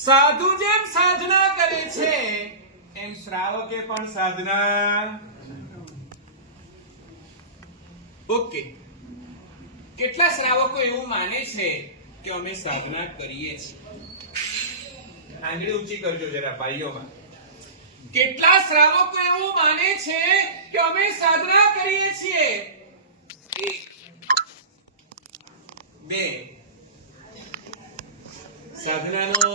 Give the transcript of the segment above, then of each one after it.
સાધુ જેમ સાધના કરે છે એમ શ્રાવકે પણ સાધના. ઓકે, કેટલા શ્રાવકો એવું માને છે કે અમે સાધના કરીએ છીએ? આંગળી ઊંચી કરજો જરા ભાઈઓમાં. કેટલા શ્રાવકો એવું માને છે કે અમે સાધના કરીએ છીએ? 1 2. સાધનાનો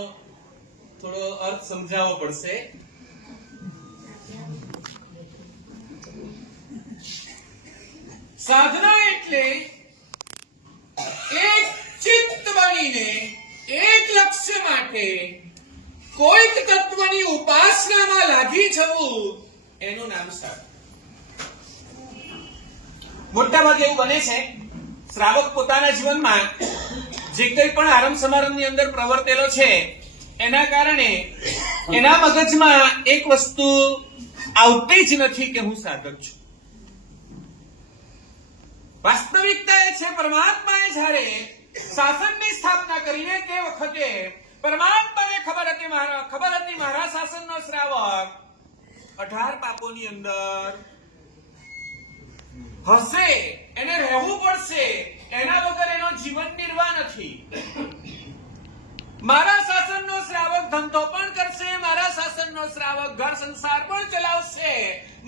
થોડો અર્થ સમજાવવો પડશે. સાધના એટલે એક ચિત્ત બનીને એક લક્ષ્ય માટે કોઈક તત્વની ઉપાસનામાં લાગી જવું, એનું નામ સાધના. મોટા ભાગે એવું બને છે શ્રાવક પોતાના જીવનમાં જે કંઈ પણ આરંભ સમારંભની અંદર પ્રવર્તેલો છે એના કારણે એના મગજમાં એક વસ્તુ આવતી જ નથી કે હું સાધક છું. વાસ્તવિકતા એ છે પરમાત્માએ જ્યારે શાસનની સ્થાપના કરીને તે વખતે પરમાત્માને ખબર હતી મારા શાસનનો શ્રાવક 18 પાપોની અંદર હશે, એને રહેવું પડશે, એના વગર એનો જીવન નિર્વાહ નથી. મારા શાસનનો શ્રાવક ધંધો પણ કરશે, મારા શાસનનો શ્રાવક ઘર સંસાર પણ ચલાવશે,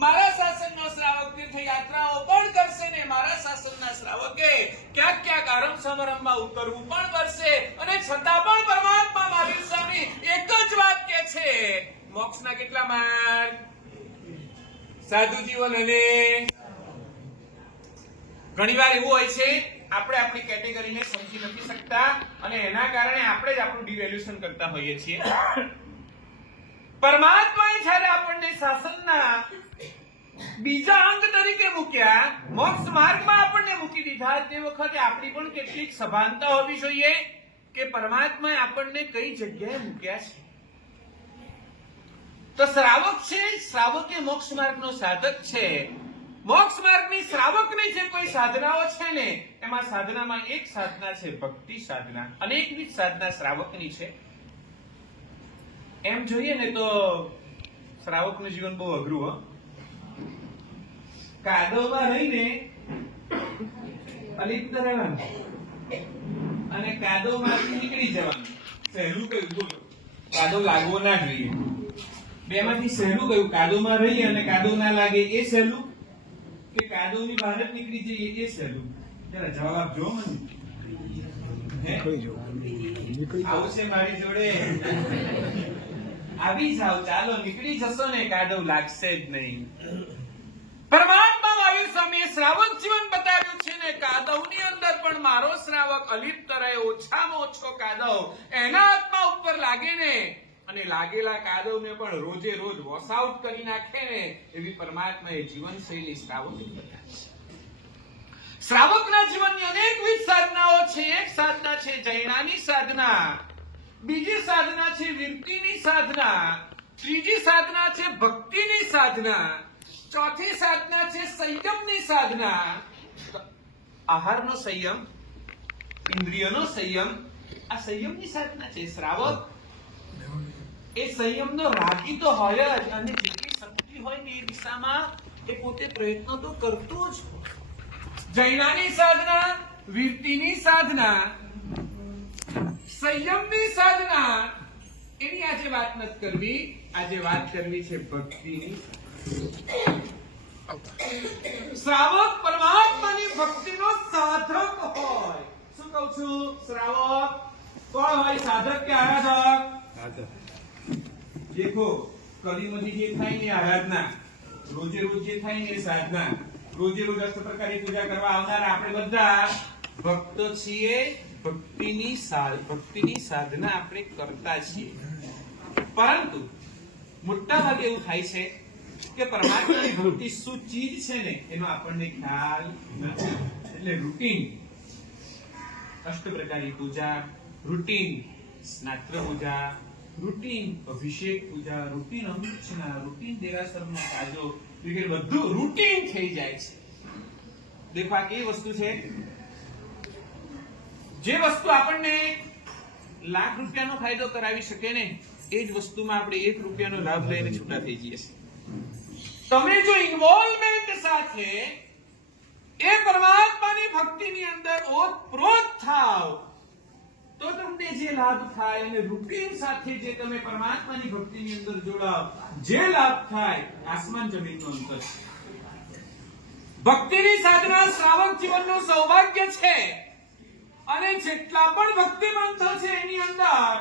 મારા શાસનનો શ્રાવક તીર્થયાત્રાઓ પણ કરશે ને મારા શાસનના શ્રાવકે ક્યાંક ક્યાંક આરંભ સમારંભમાં ઉતરવું પણ કરશે. અને છતાં પણ પરમાત્મા મહાવીર સ્વામી એક જ વાત કહે છે, મોક્ષના કેટલા માર્ગ? સાધુ જીવન. અને ઘણીવાર એવું હોય છે આપણે આપણી કેટેગરીને સમજી નથી શકતા અને એના કારણે આપણે જ આપણું ડિવેલ્યુશન કરતા હોઈએ છીએ. પરમાત્માએ જ્યારે આપણને શાસનના બીજા અંગ તરીકે મૂક્યા, મોક્ષ માર્ગમાં આપણને મૂકી દીધા, તે વખતે આપણી પણ કેટલીક સભાનતા હોવી જોઈએ કે પરમાત્માએ આપણને કઈ જગ્યાએ મૂક્યા છે. તો શ્રાવક છે, શ્રાવક એ મોક્ષ માર્ગનો સાધક છે. મોક્ષ માર્ગની શ્રાવકની જે કોઈ સાધનાઓ છે ને એમાં સાધનામાં એક સાધના છે ભક્તિ સાધના, અનેકવિધ સાધના શ્રાવકની છે. એમ જોઈએ ને તો શ્રાવકનું જીવન બહુ અઘરું. હો, કાદવમાં રહીને અલિપ્ત રહેવાનું અને કાદવમાંથી નીકળી જવાનું. સહેલું કયું? બોલો, કાદવ લાગવો ના જોઈએ. બેમાંથી સહેલું કયું? કાદવમાં રહી અને કાદવ ના લાગે એ સહેલું કે કાદવની બહાર જ નીકળી જઈએ એ સહેલું? જરા જવાબ આપજો મને. આવશે મારી જોડે, આવી જાવ, ચાલો નીકળી જશો ને, કાદવ લાગશે જ નહીં. પરમાત્મા મહાવીર સ્વામીએ શ્રાવક જીવન બતાવ્યું છે ને કાદવની અંદર પણ મારો શ્રાવક અલિપ્ત રહે, ઓછામાં ઓછો કાદવ એના આત્મા ઉપર લાગે ને અને લાગેલા કાદવને પણ રોજે રોજ વોશ આઉટ કરી નાખે ને એવી પરમાત્માએ જીવનશૈલી શ્રાવકની બતાવી. શ્રાવકના જીવનની અનેકવિધ સાધનાઓ છે. એક સાધના છે જૈનાની સાધના, બીજી સાધના છે વિરતિની સાધના, ત્રીજી સાધના છે ભક્તિની સાધના, ચોથી સાધના છે સંયમની સાધના. આહારનો સંયમ, ઇન્દ્રિયોનો સંયમ, આ સંયમની સાધના છે. શ્રાવક એ સંયમનો રાગી તો હોય જ અને જેટલી શક્તિ હોય ને એ દિશામાં એ પોતે પ્રયત્ન તો કરતો જ. જૈનાની સાધના, વિરતિની સાધના, સંયમની સાધના, એની આજે વાત નથી કરવી. આજે વાત કરવી છે ભક્તિની. શ્રાવક પરમાત્માની ભક્તિનો સાધક હોય. શું કહું છું? શ્રાવક કોણ હોય? સાધક કે આરાધક? સાધક. દેખો, કલીમાંથી જે થાય ને આરાધના, રોજે રોજ જે થાય ને એ સાધના. રોજે રોજ અષ્ટ પ્રકારની પૂજા કરવા આવનાર આપણે બધા ભક્ત છીએ. ભક્તિની સાધના આપણે કરતા છીએ. પરંતુ મોટા ભાગે એવું થાય છે કે પરમાત્માની ભક્તિ શું ચીજ છે ને એનો આપણને ખ્યાલ નથી. એટલે રૂટીન અષ્ટ પ્રકારની પૂજા, રૂટીન સ્નાત્ર પૂજા, રૂટીન અભિષેક પૂજા, રૂટીન અનુષ્ઠાન, રૂટીન દેરાસરનો કાજો વગેરે બધું રૂટીન થઈ જાય છે. દેખો, આ કેવી વસ્તુ છે? જે વસ્તુ આપણને લાખ રૂપિયાનો ફાયદો કરાવી શકે ને, એ જ વસ્તુમાં આપણે 1 રૂપિયાનો લાભ લઈને છૂટા થઈ જઈએ છીએ. તમે જો ઇન્વોલ્વમેન્ટ સાથે એ પરમાત્માની ભક્તિની અંદર ઓતપ્રોત થાવ તો તમને જે લાભ થાય, અને રૂટીન સાથે જે તમે પરમાત્માની ભક્તિની અંદર જોડાવ, જે લાભ થાય, આસમાન જમીનનો અંતર છે. ભક્તિની સાધના શ્રાવક જીવનનું સૌભાગ્ય છે, અને જેટલા પણ ભક્તિ મંથો છે એની અંદર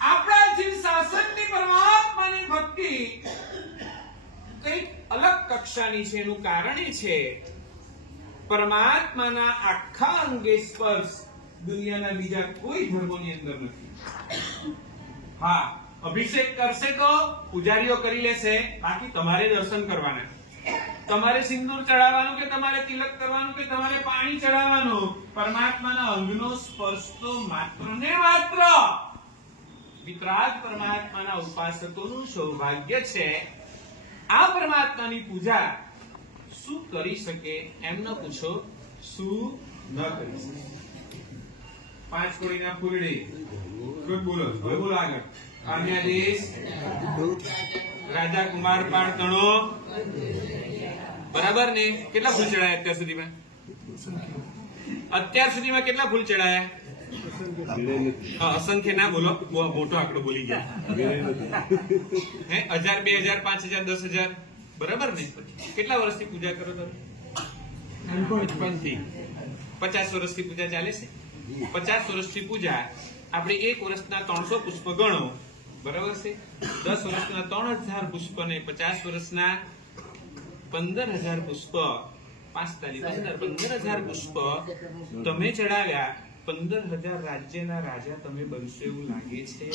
આપણા જીવ શાસનની પરમાત્માની ભક્તિ કઈક અલગ કક્ષાની છે. એનું કારણ એ છે પરમાત્માના આખા અંગે સ્પર્શ દુનિયાના બીજા કોઈ ધર્મોની અંદર નથી. હા, અભિષેક કરશે તો પૂજારીઓ કરી લેશે, બાકી તમારે દર્શન કરવાના, તમારે સિંદૂર ચડાવવાનું કે તમારે તિલક કરવાનું કે તમારે પાણી ચડાવવાનું. પરમાત્માના અંગનો સ્પર્શ તો માત્ર ને માત્ર વિતરાગ પરમાત્માના ઉપાસકોનું સૌભાગ્ય છે. આ પરમાત્માની પૂજા શું કરી શકે એમ ન પૂછો, શું ન કરી શકે. 5 કોડીના ફૂલડી બોલો, હવે બોલો આગળ. આન્યાદેશ રાજા કુમાર પાળ તણો, બરાબર ને? કેટલા ફૂલ ચડાયા અત્યાર સુધીમાં? અત્યાર સુધીમાં કેટલા ફૂલ ચડાયા? અસંખ્ય ના બોલો, મોટો આંકડો બોલી ગયા. 1000, 2000, 5000, 10000, બરાબર ને? કેટલા વર્ષથી પૂજા કરો તમે? 50 વર્ષથી પૂજા ચાલે છે. 50 વર્ષથી પૂજા, આપણે 1 વર્ષના 300 પુષ્પ ગણો, બરાબર છે? 10 વર્ષના 3000 પુષ્પ ને 50 વર્ષના 15000 પુષ્પ, 15000 પુષ્પ તમે ચડાવ્યા. 15000 રાજ્યના રાજા તમે બનશો એવું લાગે છે?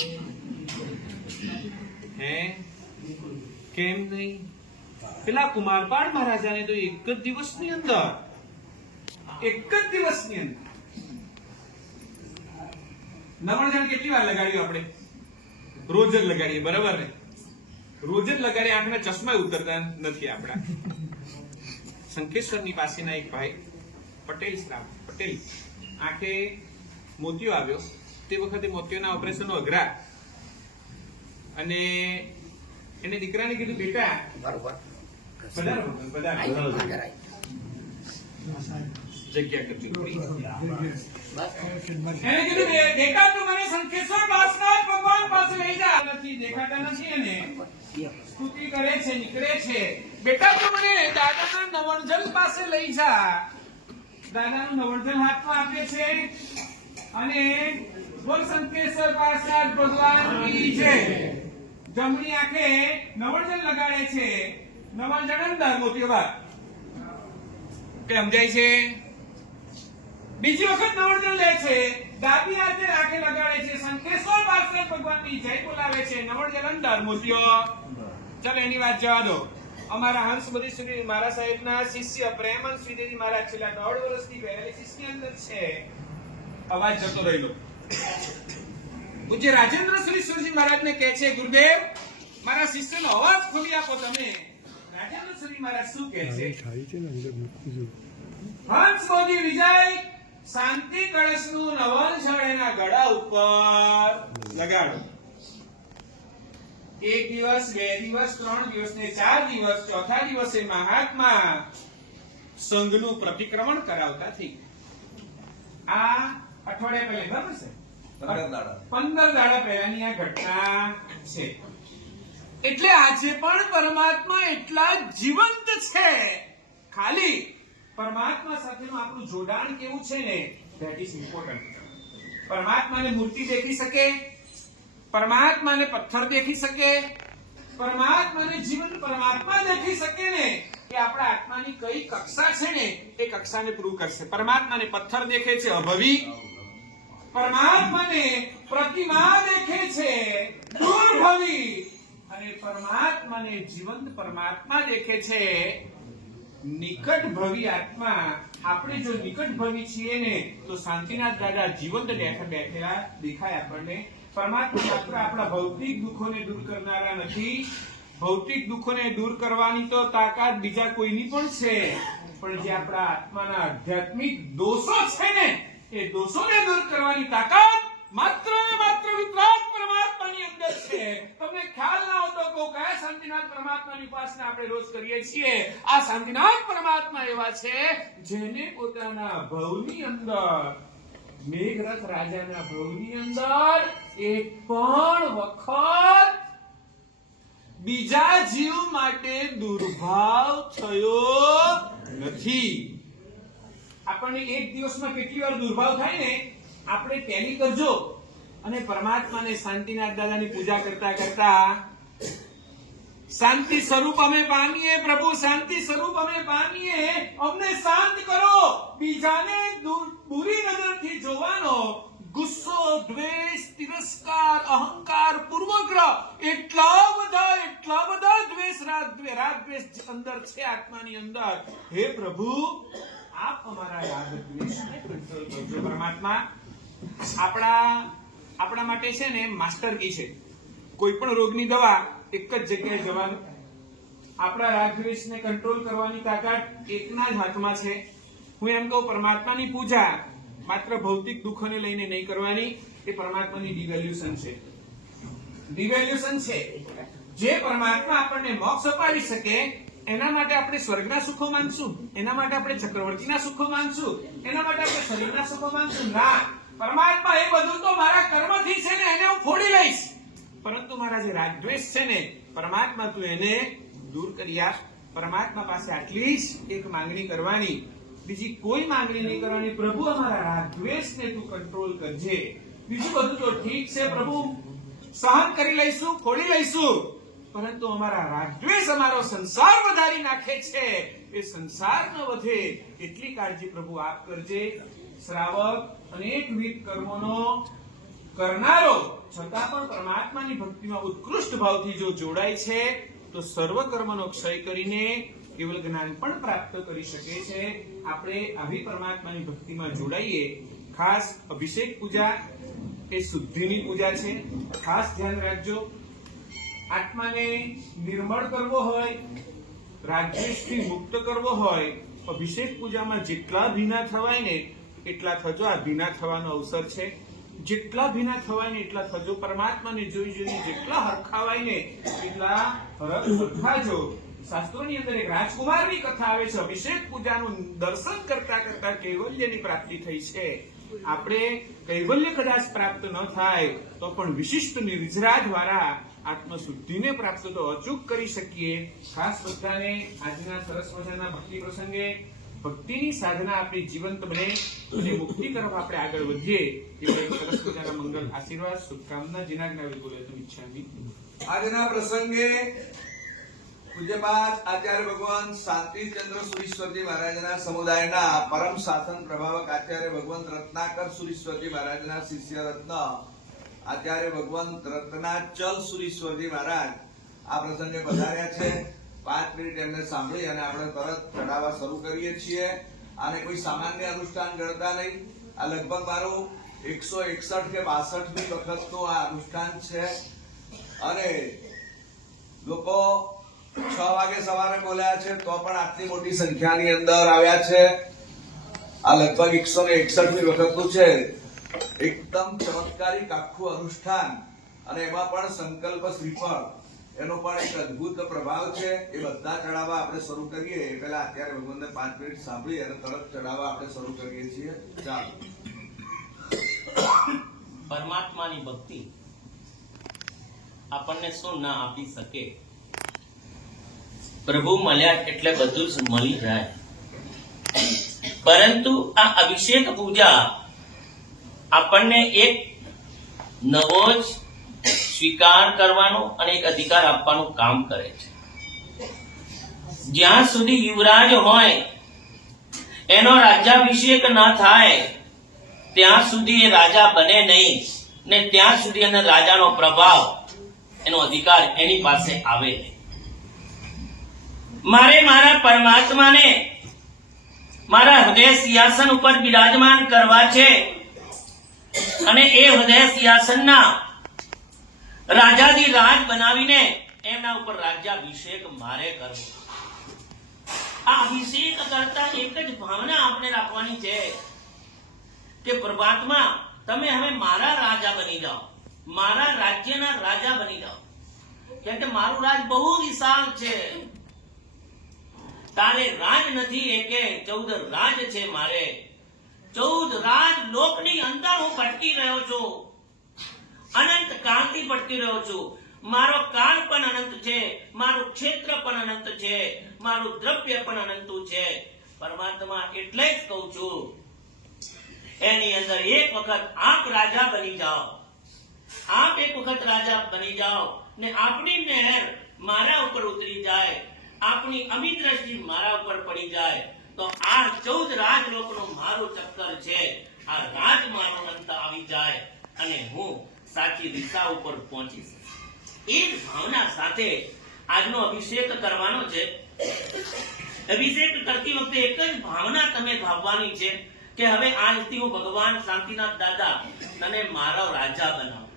હે, કેમ નહીં? પેલા કુમારપાળ મહારાજાને તો એક જ દિવસની અંદર નવણજણ કેટલી વાર લગાડ્યું? આપણે રોજ જ લગાડીએ, બરાબર ને? રોજ જ લગાડીએ, આંખના ચશ્મા ઉતરતા નથી આપણા. શંખેશ્વરની પાસેના એક ભાઈ પટેલ આંખે મોતિયો આવ્યો. તે વખતે મોતિયોના ઓપરેશનનો અઘરા, અને એને દીકરાને કીધું, બેટા જગ્યા કરતી એને કીધું, બેટા તું મને શંખેશ્વર પાસના ભગવાન પાસે લઈ જા. નથી દેખાતા નથી, એને સ્તુતિ કરે છે, નીકળે છે. બેટા તું મને દાદાના નવણજલ પાસે લઈ જા. દાદાનું નવણજલ હાથમાં આપે છે, અને બોલ શંખેશ્વર પાસના ભગવાન કી જય. જમણી આંખે નવણજલ લગાડે છે, નવણજલ અંદર, મોતિયો બહાર. કે સમજાય છે? બીજી વખત નવણજલ લે છે, ડાબી હાથે આંખે લગાડે છે, શંખેશ્વર પાસના ભગવાનની જય બોલાવે છે, નવણજલ અંદર, મોતિયો. ચાલો એની વાત જવા દો. અમારા હંસબદી શ્રી મારા સાહેબના શિષ્ય પ્રેમન શ્રીદેવી મહારાજ છેલ્લા 1.5 વર્ષથી પેરાલિસિસની અંદર છે. અવાજ જતો રહેલો. પૂજ્ય રાજેન્દ્ર શ્રી મહારાજને કહે છે, ગુરુદેવ મારા શિષ્યનો અવાજ ખોલી આપો તમે. રાજેન્દ્ર શ્રી મહારાજ શું કહે છે? હંસબદી વિજય શાંતિ કળશનું નવણજળ એના ગળા ઉપર લગાડો. 1 દિવસ, 2 દિવસ, 3 દિવસ ને 4 દિવસ, ચોથા દિવસે મહાત્મા સંઘનું પ્રતિક્રમણ કરાવતા થઈ. આ અઠવાડિયા પહેલા, બરાબર છે? 15 દાડા પહેલાની આ ઘટના છે. એટલે આજે પણ પરમાત્મા એટલા જીવંત છે. ખાલી પરમાત્મા સાથેનું આપણું જોડાણ કેવું છે ને, ધેટ ઇઝ ઇમ્પોર્ટન્ટ. પરમાત્માને મૂર્તિ દેખી શકે, પરમાત્માને પથ્થર દેખી શકે, પરમાત્માને જીવન પરમાત્મા દેખી શકે ને, એ આપણા આત્માની કઈ કક્ષા છે ને એ કક્ષાને પ્રૂવ કરશે. પરમાત્માને પથ્થર દેખે છે, અભવી. પરમાત્માને પ્રતિમા દેખે છે, દુર્ભવી. અને પરમાત્માને જીવંત પરમાત્મા દેખે છે, નિકટ ભવી આત્મા. આપણે જો નિકટ ભવી છીએ ને તો શાંતિનાથ દાદા જીવંત બેઠેલા દેખાય આપણને. પરમાત્મા માત્ર આપણા ભૌતિક દુઃખોને દૂર કરનારા નથી. ભૌતિક દુઃખોને દૂર કરવાની તો તાકાત બીજા કોઈની પણ છે, પણ જે આપણા આત્માના આધ્યાત્મિક દોષો છે ને એ દોષોને દૂર કરવાની તાકાત માત્ર ને માત્ર વિતરાગ પરમાત્માની અંદર છે. તમને ખ્યાલ ના હોય તો કહું, કયા શાંતિનાથ પરમાત્માની ઉપાસના આપણે રોજ કરીએ છીએ? આ શાંતિનાથ પરમાત્મા એવા છે જેને પોતાના ભવની અંદર, મેઘરથ રાજાના ભવની અંદર એક પણ વખત બીજા જીવ માટે દુર્ભાવ થયો નથી. આપણને એક દિવસમાં કેટલી વાર દુર્ભાવ થાય ને, આપણે ટેલી કરજો અને પરમાત્માને શાંતિનાથ દાદાની પૂજા કરતા કરતા શાંતિ સ્વરૂપ અમે પામીએ, પ્રભુ શાંતિ સ્વરૂપ અમે પામીએ, અમને શાંત કરો. બીજાને બુરી નજરથી જોવાનો ગુસ્સો, દ્વેષ, તિરસ્કાર, અહંકાર, પૂર્વગ્રહ, એટલા બધા દ્વેષ, રાગ દ્વેષ અંદર છે આત્માની અંદર. હે પ્રભુ, આપ અમારા રાગ દ્વેષને કંટ્રોલ કરજો. પરમાત્મા આપણા માટે છે ને માસ્ટર કી છે. કોઈ પણ રોગની દવા એક જ જગ્યાએ જવાનું. આપણા રાગ દ્વેષને કંટ્રોલ કરવાની તાકાત એકના જ હાથમાં છે. હું એમ કહું, પરમાત્માની પૂજા માત્ર ભૌતિક દુઃખોને લઈને નહીં કરવાની. એ પરમાત્માની ડિવેલ્યુશન છે. ડિવેલ્યુશન છે. જે પરમાત્મા આપણને મોક્ષ અપાવી શકે એના માટે આપણે સ્વર્ગના સુખો માંગશું, એના માટે આપણે ચક્રવર્તીના સુખો માંગશું, એના માટે આપણે શરીરના સુખો માંગશું? ના. પરમાત્મા એ બધું તો મારા કર્મથી છે ને, એને હું ફોડી લઈશ. પરંતુ મારા જે રાગ દ્વેષ છે ને, પરમાત્મા તું એને દૂર કરી આપ. પરમાત્મા પાસે આટલી જ એક માંગણી કરવાની, બીજી કોઈ માંગણી નહીં કરવાની. પ્રભુ, અમારા રાગ દ્વેષને તું કંટ્રોલ કરજે. બીજું બધું તો ઠીક છે પ્રભુ, સહન કરી લઈશું, ખોલી લઈશું, પરંતુ અમારા રાગ દ્વેષ અમારો સંસાર વધારી નાખે છે. એ સંસાર ન વધે એટલી કાળજી પ્રભુ આપ કરજે. શ્રાવક અનેકવિધ કર્મોનો કરનારો છતાં પણ પરમાત્માની ભક્તિમાં ઉત્કૃષ્ટ ભાવથી જો જોડાય છે તો સર્વ કર્મનો ક્ષય કરીને કેવલ જ્ઞાન પણ પ્રાપ્ત કરી શકે છે. આપણે આવી પરમાત્માની ભક્તિમાં જોડાઈએ. ખાસ અભિષેક પૂજા એ શુદ્ધિની પૂજા છે. ખાસ ધ્યાન રાખજો. આત્માને નિર્મળ કરવો હોય, રાગદ્વેષથી મુક્ત કરવો હોય, અભિષેક પૂજામાં જેટલા ભીના થવાય ને એટલા થજો. આ ભીના થવાનો અવસર છે. જેટલા ભીના થવાય ને એટલા થજો. પરમાત્માને જોઈ જોઈને જેટલા હરખાવાય ને એટલા હરખાજો. શાસ્ત્રોની અંદર એક રાજકુમારની કથા આવે છે. અભિષેક પૂજાનું દર્શન કરતા કરતા કૈવલ્યની પ્રાપ્તિ થઈ છે. આપણે કૈવલ્ય કદાચ પ્રાપ્ત ન થાય તો પણ વિશિષ્ટ નિર્જરા દ્વારા આત્મશુદ્ધિને પ્રાપ્ત તો અચૂક કરી શકીએ. ખાસ બધાને આજના સરસ મજાના ભક્તિ પ્રસંગે ભક્તિની સાધના આપણી જીવંત બને અને મુક્તિ તરફ આપણે આગળ વધીએ એવા એક સરસ મજાના મંગલ આશીર્વાદ શુભકામના જીનાજ્ઞા બોલે તો ઈચ્છામી. આજના પ્રસંગે પૂજ્યપાદ આચાર્ય ભગવાન શાંતિચંદ્ર સુરીશ્વરજી મહારાજના સમુદાયના પરમ શાસન પ્રભાવક આચાર્ય ભગવંત રત્નાકર સુરીશ્વરજી મહારાજના શિષ્ય રત્ન આચાર્ય ભગવંત રત્નાચલ સુરીશ્વરજી મહારાજ આ પ્રસંગે પધાર્યા છે. 5 મિનિટ એમને સાંભળી અને આપણે તરત ચડાવવા શરૂ કરીએ છીએ. આને કોઈ સામાન્ય અનુષ્ઠાન ગણતા નહીં. આ લગભગ મારું 161 કે 62મી વખતનું આ અનુષ્ઠાન છે અને લોકો 6 વાગે સવારે બોલ્યા છે તો પણ આટલી મોટી સંખ્યાની અંદર આવ્યા છે. આ લગભગ 161મી વખતનું છે. એકદમ ચમત્કારિક આખું અનુષ્ઠાન અને એમાં પણ સંકલ્પ શ્રીફળ એનો પણ એક અદ્ભુત પ્રભાવ છે. એ બધા ચડાવવા આપણે શરૂ કરીએ એ પહેલા અત્યારે ભગવાનને 5 મિનિટ સાંભળી અને તરત ચડાવવા આપણે શરૂ કરીએ છીએ. ચાલો. પરમાત્માની ભક્તિ આપણને શું ના આપી શકે? પ્રભુ મળ્યા એટલે બધું જ મળી જાય. પરંતુ આ અભિષેક પૂજા આપણને એક નવો જ સ્વીકાર કરવાનો અને એક અધિકાર આપવાનું કામ કરે છે. જ્યાં સુધી યુવરાજ હોય એનો રાજ્યાભિષેક ન થાય ત્યાં સુધી એ રાજા બને નહીં ને ત્યાં સુધી એને રાજાનો પ્રભાવ, એનો અધિકાર એની પાસે આવે નહીં. મારે મારા પરમાત્માને મારા હૃદય સિંહાસન ઉપર બિરાજમાન કરવા છે અને એ હૃદય સિંહાસનના રાજાજી રાજ બનાવીને એમના ઉપર રાજ્યાભિષેક મારે કરવો. આ અભિષેક કરતા એક જ ભાવના આપણે રાખવાની છે કે પરમાત્મા તમે હવે મારા રાજા બની જાઓ, મારા રાજ્યના રાજા બની જાઓ, કેમ કે મારું રાજ બહુ વિશાળ છે. તારે રાજ નથી એકે 14 રાજ છે મારે. 14 રાજ લોકની અંદર હું ભટકી રહ્યો છું, અનંત કાળથી ભટકી રહ્યો છું. મારો કાળ પણ અનંત છે, મારું ક્ષેત્ર પણ અનંત છે, મારું દ્રવ્ય પણ અનંત છે. પરમાત્મા એટલે જ કહું છું, એની અંદર એક વખત આપ રાજા બની જાઓ, આપ એક વખત રાજા બની જાઓ ને આપની મહેર મારા ઉપર ઉતરી જાય, આપની અમી દ્રષ્ટિ મારા ઉપર પડી જાય, તો આ 14 રાજલોકનું મારું ચક્કર છે, આ રાજમાનો અંત આવી જાય અને હું સાચી દિશા ઉપર પહોંચીશ. એ જ ભાવના સાથે આજનો અભિષેક કરવાનો છે. અભિષેક કરતી વખતે એક જ ભાવના તમે ભાવવાની છે કે હવે આજથી હું ભગવાન શાંતિનાથ દાદા તને મારો રાજા બનાવું.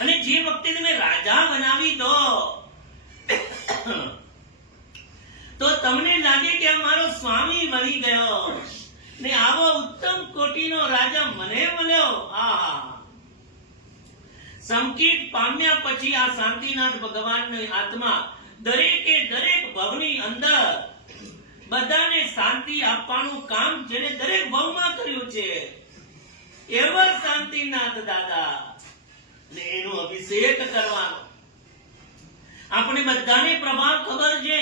અને જે વખતે તમે રાજા બનાવી દો તો તમને લાગે કે આ મારો સ્વામી બની ગયો ને આવો ઉત્તમ કોટીનો રાજા મને મળ્યો. સંકેત પામ્યા પછી આ શાંતિનાથ ભગવાનની આત્મા દરેકે દરેક ભવની અંદર બધાને શાંતિ આપવાનું કામ જેને દરેક ભવમાં કર્યું છે એવા શાંતિનાથ દાદા ને એનો અભિષેક કરવાનો. આપણે બધાને પ્રભાવ ખબર છે.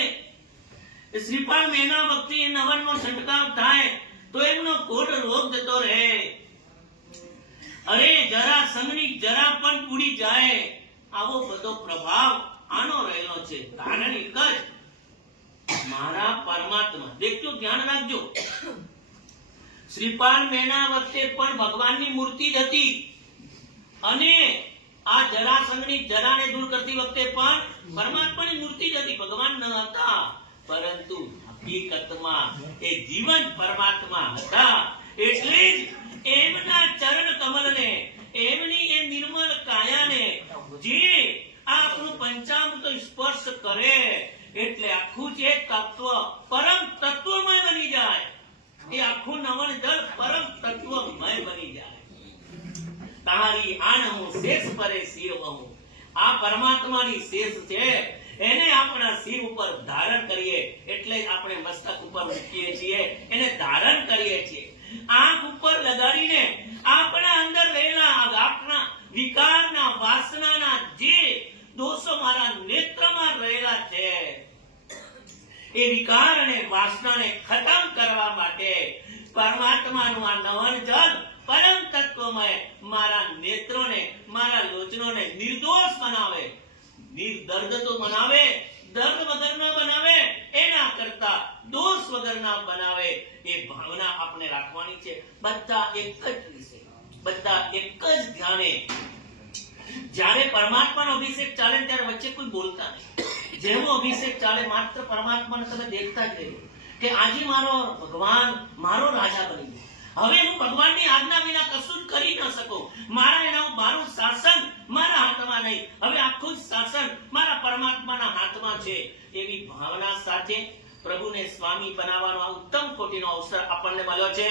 શ્રીપાલ મહિના વખતે નવનનો છંટકાવ થાય તો એમનો કોટ રોગ જતો રહે. અરે જરા સંગની જરા પણ ઉડી જાય, આવો બધો પ્રભાવ આનો રહેલો છે. કારણ એક જ, મારા પરમાત્મા. દેખજો, ધ્યાન રાખજો, શ્રીપાલ મહિના વખતે પણ ભગવાનની મૂર્તિ જ હતી અને આ જરાસંઘની જરાને દૂર કરતી વખતે પણ પરમાત્માની મૂર્તિ જ હતી, ભગવાન ન હતા. પરંતુ હકીકતમાં એ જીવન પરમાત્મા હતા. એટલે જ એમના ચરણ કમલને, એમની એ નિર્મળ કાયાને જે આપણું પંચામૃત સ્પર્શ કરે એટલે આખું જે તત્વ પરમ તત્વમય બની જાય. એ આખું નવન જળ પરમ તત્વમય બની જાય. તારી આણ હું શેષ પરે શિર હું. આ પરમાત્માની શેષ છે, એને આપણા શિવ ઉપર ધારણ કરીએ એટલે આપણે મસ્તક ઉપર મૂકીએ છીએ, એને ધારણ કરીએ છીએ. આંખ ઉપર લગાડીને આપણા અંદર રહેલા આપણા વિકારના વાસનાના જે દોષો મારા નેત્રમાં રહેલા છે એ વિકાર અને વાસનાને ખતમ કરવા માટે પરમાત્માનું આ નવન જલ પરમ તત્વમય મારા નેત્રોને, મારા લોચનોને નિર્દોષ બનાવે. નિર્દર્દ તો બનાવે, દર્દ વગરના બનાવે, એના કરતા દોષ વગરના બનાવે. એ ભાવના આપણે રાખવાની છે. બધા એક જ વિષય, બધા એક જ ધ્યાને. જ્યારે પરમાત્માનો અભિષેક ચાલે ત્યારે વચ્ચે કોઈ બોલતા નહીં. જેવો અભિષેક ચાલે માત્ર પરમાત્માને તમે દેખતા જ રહેજો કે આજે મારો ભગવાન મારો રાજા બની ગયો. હવે હું ભગવાનની આજ્ઞા વિના કશું જ કરી ન શકું. મારું શાસન મારા હાથમાં નહીં, હવે આખું જ શાસન મારા પરમાત્માના હાથમાં છે. એવી ભાવના સાથે પ્રભુને સ્વામી બનાવવાનો આ ઉત્તમ કોટીનો અવસર આપણને મળ્યો છે.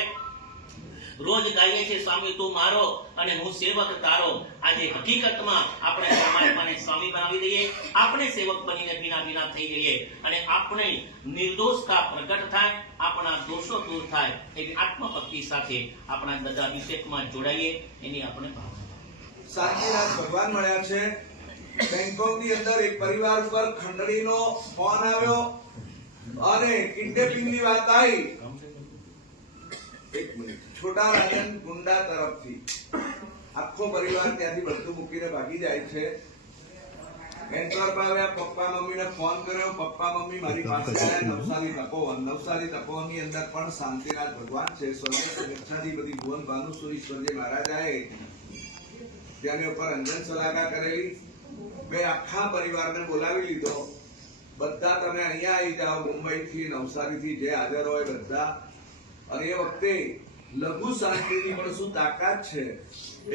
રોજ ગાઈએ છીએ સ્વામી તું મારો અને હું સેવક તારો. આજે હકીકતમાં આપણે પરમાત્માને સ્વામી બનાવી દઈએ, આપણે સેવક બનીને ભીના થઈ જઈએ અને આપણે નિર્દોષતા પ્રગટ થાય, આપણા દોષો દૂર થાય. એવી આત્મભક્તિ સાથે આપણા બધા અભિષેકમાં જોડાઈએ, એની આપણે ભાવના. શાંતિનાથ ભગવાન મળ્યા છે. બેંકોકની અંદર એક પરિવાર પર ખંડણીનો ફોન આવ્યો અને કિડનેપિંગની વાત આવી. એક મિનિટ. છોટા રાજન ગુંડા તરફથી આખો પરિવાર ત્યાંથી બધું મૂકીને ભાગી જાય છે. એન્ટર આવ્યા, પપ્પા મમ્મીને ફોન કર્યો. પપ્પા મમ્મી મારી પાસે આવ્યા. નવસારી તપોવનની અંદર પણ શાંતિનાથ ભગવાન છે. સ્વર્ગસ્થાધિપતિ ભુવન ભાનુસુરી સ્વર્ગે મહારાજાએ ત્યાંની ઉપર અંજન સલાહા કરેલી. બે આખા પરિવારને બોલાવી લીધો. બધા તમે અહીંયા આવી જાઓ, મુંબઈ થી નવસારી થી જે હાજર હોય બધા. અને એ વખતે લઘુ શાંતિની પણ શું તાકાત છે.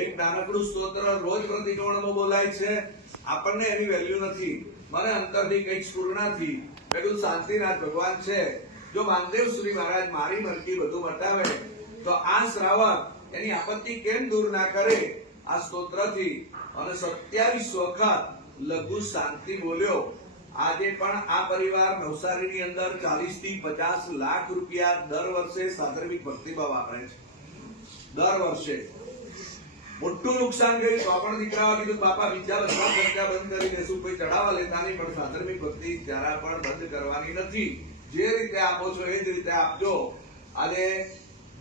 એક નાનકડું સ્તોત્ર રોજ પ્રતિક્રમણમાં બોલાય છે. આપણને એની વેલ્યુ નથી. મને અંતરથી કંઈક સ્ફુરણાથી મેં શાંતિનાથ ભગવાન છે. જો માંગદેવ શ્રી મહારાજ મારી મરકી બધું બતાવે તો આ શ્રાવક એની આપત્તિ કેમ દૂર ના કરે આ સ્તોત્રથી અને 27 વખત લઘુ શાંતિ બોલ્યો. આજે પણ આ પરિવાર નવસારીની અંદર 40 થી 50 લાખ રૂપિયા દર વર્ષે સાધર્મિક ભક્તિમાં વાપરે છે. દર વર્ષે મોટું નુકસાન ગયું તો પણ દીકરાઓ કીધું બાપા બીજા બધા ખર્ચા બંધ કરી દેશું, કોઈ ચડાવવા લેતા નહીં, પણ સાધર્મિક ભક્તિ જરા પણ બંધ કરવાની નથી. જે રીતે આપો છો એ જ રીતે આપજો. આજે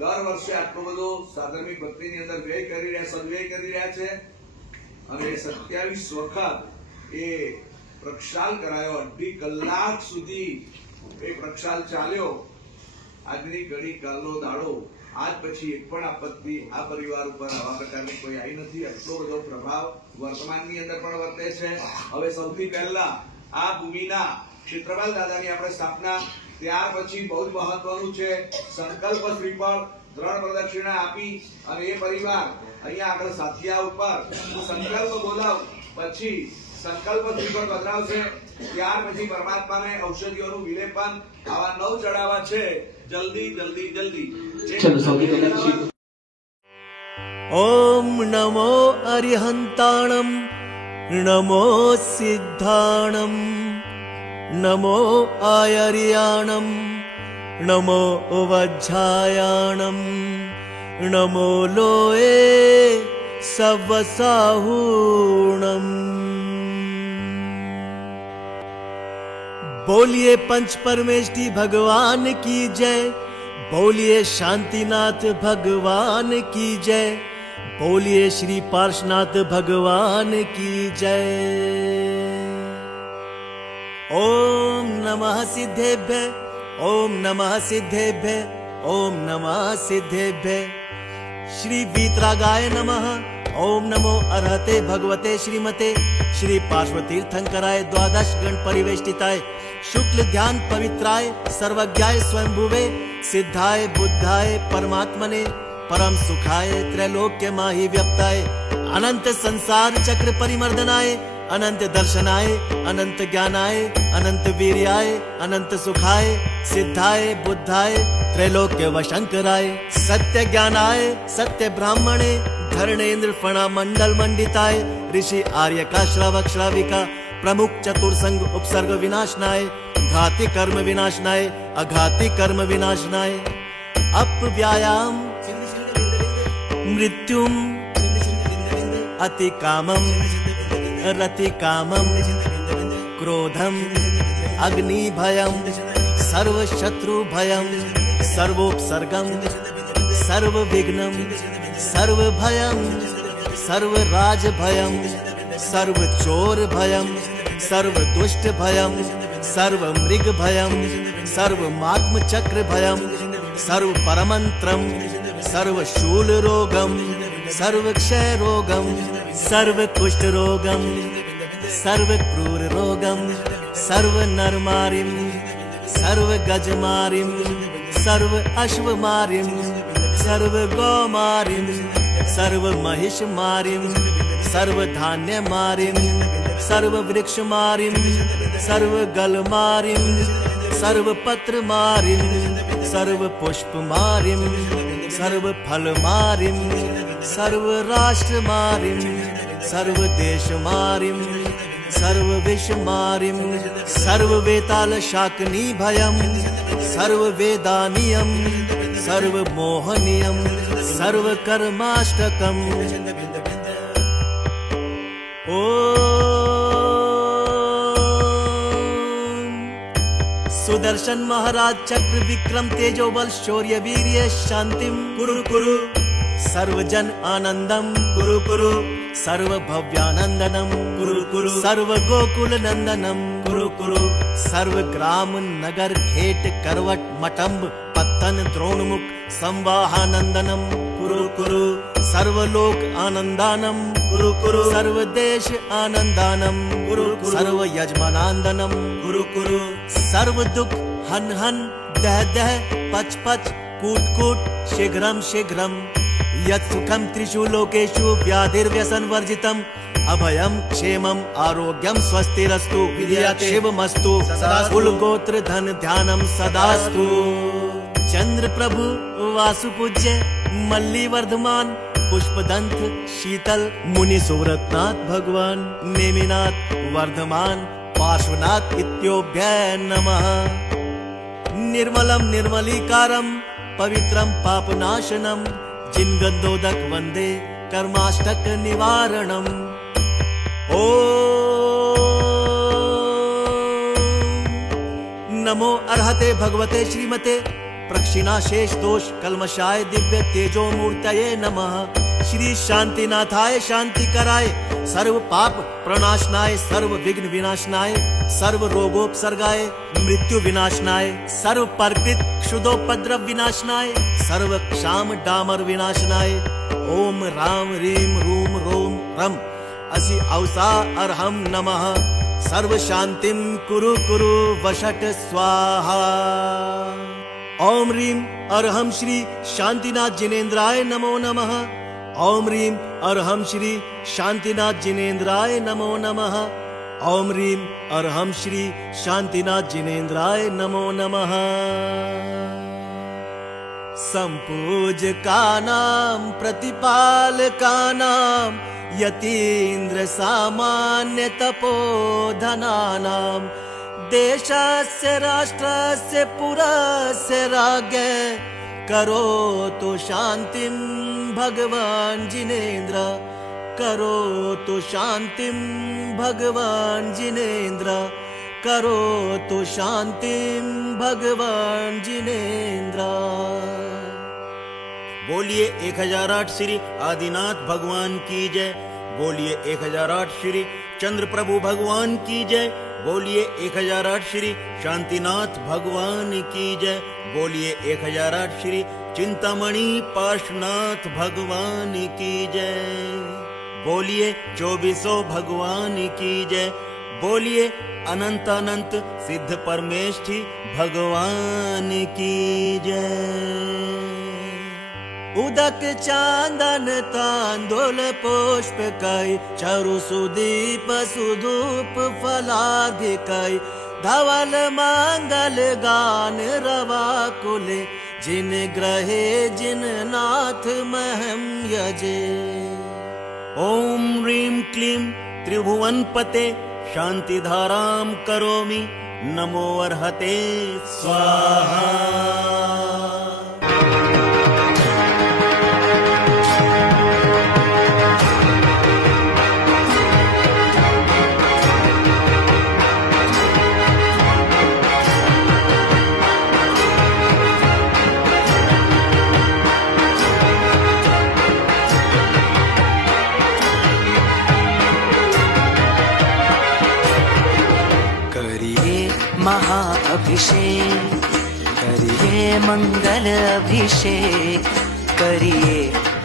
દર વર્ષે આટલો બધો સાધર્મિક ભક્તિની અંદર વ્યય કરી રહ્યા, સદવ્યય કરી રહ્યા છે. અને 27 વખત એ પ્રક્ષાલ કરાયો. 2.5 કલાક સુધી એ પ્રક્ષાલ ચાલ્યો. આજની ઘડી કાલનો દાડો. આજ પછી એક પણ આપત્તિ આ પરિવાર ઉપર આવા પ્રકારની કોઈ આવી નથી. આટલો બધો પ્રભાવ વર્તમાનની અંદર પણ વર્તે છે. હવે સૌથી પહેલા આ ભૂમિના ક્ષેત્રપાલ દાદાની આપણે સ્થાપના, ત્યાર પછી બહુ જ મહત્વનું છે સંકલ્પ શ્રીફળ 3 પ્રદક્ષિણા આપી અને એ પરિવાર અહીંયા આગળ સાથિયા ઉપર હું સંકલ્પ બોલાવું, પછી સંકલ્પ શ્રીફળ પધરાવશે. ત્યાર પછી પરમાત્માને ઔષધિઓનું વિલેપન આવા 9 ચડાવવા છે. જલ્દી જલ્દી જલ્દી ॐ नमो अरिहन्ताणं नमो सिद्धाणं नमो आयर्याणं नमो वज्झायाणं नमो लोए सवसाहूणम्। बोलिए पंच परमेष्ठी भगवान की जय, बोलिए शांतिनाथ भगवान की जय, बोलिए श्री पार्श्वनाथ भगवान की जय। ओम नमः सिद्धेभ्य, ओम नमः सिद्धेभ्य, ओम नमः सिद्धेभ्य। श्री वीतरागाय नमः। ओम नमो अर्हते भगवते श्रीमते श्री पार्श्वतीर्थंकराय द्वादश गण परिवेष्टिताय शुक्ल ध्यान पवित्राय सर्वज्ञाय स्वयंभुवे सिद्धाय बुद्धाय परमात्मने परम सुखाय त्रैलोक्य माहि व्यप्ताय अनंत संसार चक्र परिमर्दनाय अनंत दर्शनाय अनंत ज्ञानाय अनंत वीर्याय अनंत सुखाय सिद्धाय बुद्धाय त्रैलोक्य वशंकराय सत्य ज्ञानाय सत्य ब्राह्मणे धरणेन्द्र फणा मंडल मंडिताय ऋषि आर्य का श्रावक श्राविका प्रमुख चतुर्संग उपसर्ग विनाशनाय घाति कर्म विनाशनाय अघाति कर्म विनाशनाय अपव्यायाम मृत्युम अति कामम रति कामम क्रोधम अग्नि भयम सर्व शत्रु भयम सर्वोपसर्गम सर्व विघ्नम सर्व भयम सर्व राज भयम सर्व चोर भयम सर्व दुष्ट भयम सर्व मृग भयम सर्व मात्म चक्र भयम सर्व परमंत्रम सर्व शूल रोगम सर्व क्षय रोगम सर्व कुष्ठ रोगम सर्व क्रूर रोगम सर्व नरमारिम सर्व गजमारिम सर्व अश्वमारिम सर्व गौमारिम सर्व महिष मारिम सर्व धान्य मारिम सर्व वृक्ष मारिम सर्व गल मारिम सर्व पत्र मारिम सर्व पुष्प मारिम सर्व फल मारिम सर्व राष्ट्र मारिम सर्व देश मारिम सर्व विष मारिम सर्व वेताल शाकनी भयम सर्व वेदानियम सर्व मोहनियम सर्व कर्माष्टकम। सुदर्शन महाराज चक्र विक्रम तेजो बल शौर्य वीर्य शांतिम कुरु कुरु सर्वजन आनंदम कुरु कुरु सर्व भव्यानंदनम कुरु कुरु सर्व गोकुल नंदनम कुरु कुरु सर्व ग्राम नगर घेट करवट मटम्ब पत्तन द्रोणमुख संवाहानंदनम कुरु कुरु सर्वलोक आनंदानम कुरु कुरु सर्व देश आनंदानम कुरु कुरु सर्व यजमानांदनम कुरु कुरु सर्व दुख हन हन दह दह पच पच कूट कूट शीघ्रम शीघ्रम यत् सुखम त्रिषु लोकेषु व्याधिर्व्यसन वर्जितम अभयम क्षेमम आरोग्यम स्वस्तिरस्तु विद्या शिवमस्तु कुल गोत्र धन ध्यानम सदास्तु। चंद्र प्रभु वासुपूज्य मल्ली वर्धमान पुष्पदंत शीतल मुनि सुव्रतनाथ भगवान नेमिनाथ वर्धमान पार्श्वनाथ इत्योभ्य नमः। निर्मलम निर्मलीकारम पवित्रम पापनाशनम जिनगंधोदक वंदे कर्माष्टक निवारणम। नमो अर्हते भगवते श्रीमते प्रक्षिणाशेष दोष कल्मषाय दिव्य तेजो मूर्तये नमः। श्री शांतिनाथाय शांति कराय सर्व पाप प्रणाशनाय सर्व विघ्न विनाशनाय सर्व रोगोपसर्गाय मृत्यु विनाशनाय सर्व प्रकृत क्षुदोपद्रव विनाशनाय सर्व क्षाम डामर विनाशनाय। ओम राम रीम रूम रोम रम असि औसा अर्हम नमः। सर्व शांतिम कुरु कुरु वषट स्वाहा। ओम रीम अर्हम श्री शांतिनाथ जिनेन्द्राय नमो नमः। ओम रीम अर्हम श्री शांतिनाथ जिनेन्द्राय नमो नमः। ओम रीम अर्हम श्री शांतिनाथ जिनेन्द्राय नमो नमः। संपूजकानां प्रतिपालकानां यतीन्द्र सामान्य तपोधनानां देशस्य राष्ट्रस्य पुरस्य राज्ञ करोतु शान्तिं भगवान् जिनेन्द्र। करोतु शान्तिं भगवान् जिनेन्द्र। करोतु शान्तिं भगवान् जिनेन्द्र। बोलिए 1008 श्री आदिनाथ भगवान की जय। बोलिए 1008 श्री चंद्र प्रभु भगवान की जय। बोलिए 1008 श्री शांतिनाथ भगवान की जय। बोलिए 1008 श्री चिंतामणि पार्श्वनाथ भगवान की जय। बोलिए 2400 भगवान की जय। बोलिए अनंत अनंत सिद्ध परमेष्ठी भगवान की जय। उदक चांदन तांदूल पुष्प कई चरु सुदीप सुधूप फलाधिकई धवल मंगल गान रवा कुले जिन ग्रहे जिन नाथ महम यजे। ओम ह्रीं क्लीं त्रिभुवनपते शांतिधारां करोमि नमो अर्हते स्वाहा। महाअभिषेक करिए मंगल अभिषेक करिए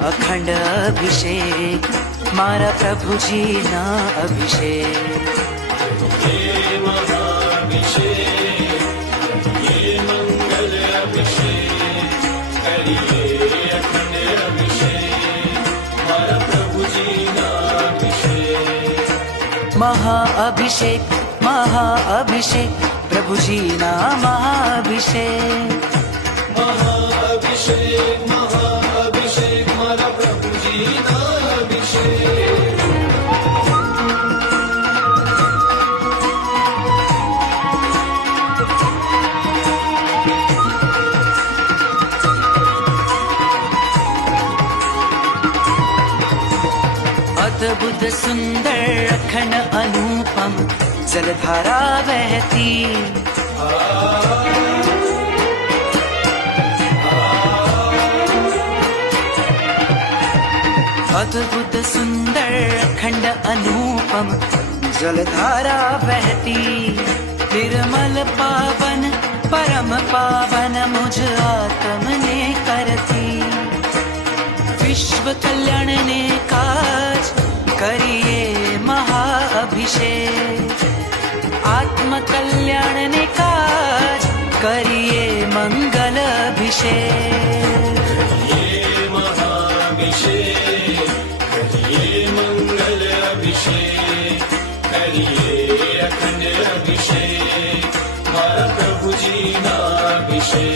अखंड अभिषेक मारा प्रभु जी ना अभिषेक। ये महाअभिषेक ये मंगल अभिषेक करिए अखंड अभिषेक मारा प्रभु जी ना अभिषेक। महाअभिषेक महाअभिषेक प्रभु जी ना महाअभिषेक। महाअभिषेक महाअभिषेक मारा प्रभु जी ना अभिषेक। अद्भुत सुंदर अखंड अनुपम जलधारा बहती अद्भुत सुंदर अखंड अनुपम जलधारा बहती निर्मल पावन परम पावन मुझ आत्म ने करती। विश्व कल्याण ने काज करिए महाअभिषेक आत्म कल्याण ने काज करिए मंगल अभिषेक। ये महाअभिषेक करिए मंगल अभिषेक करिए अखंड अभिषेक मारा प्रभु जी ना अभिषेक।